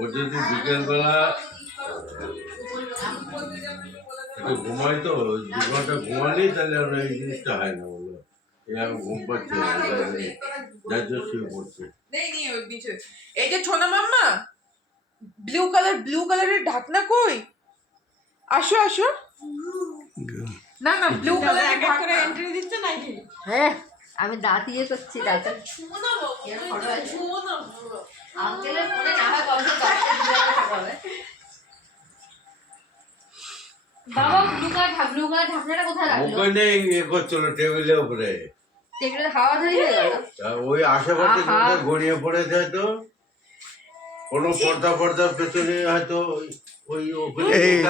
ও যদি বিকেলবেলা একটু ঘুমাই তো 2 ঘন্টা ঘুমালেই তাহলে আমরা এই জিনিসটা হয় না বলো। এখন ঘুম পাচ্ছে যার জন্য শুয়ে পড়ছে। এই যে ছোনা মাম্মা ব্লু কালারের ঢাকনা কই? আসো আসো। না না ব্লু কালারের ঢাকনা এন্ট্রি দিচ্ছে নাকি? হ্যাঁ আমি দাঁত ইয়ে করছি দাঁত আঙ্কেলের ফোনে না হয় কবে হবে। বাবা ব্লু কালার ঢাকনাটা কোথায় রাখলো? ওখানে ইয়ে করছিল টেবিলের উপরে। টেবিলের হাওয়া ধরে গেল। ওই আশেপাশে গড়িয়ে পড়েছে হয়তো কোনো পর্দার পেছনে হয়তো ওই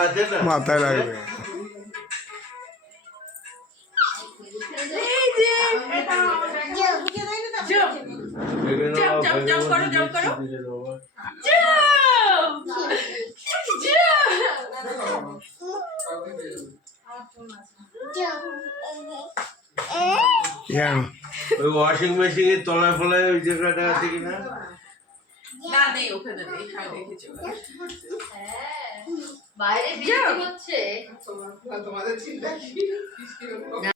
আছে না মাথায় লাগবে। ওই ওয়াশিং মেশিনের তলায় ফলায় ওই জায়গাটা আছে কিনা? না নেই ওখানে নেই। বাইরে বৃষ্টি হচ্ছে। তোমাদের চিন্তা কি?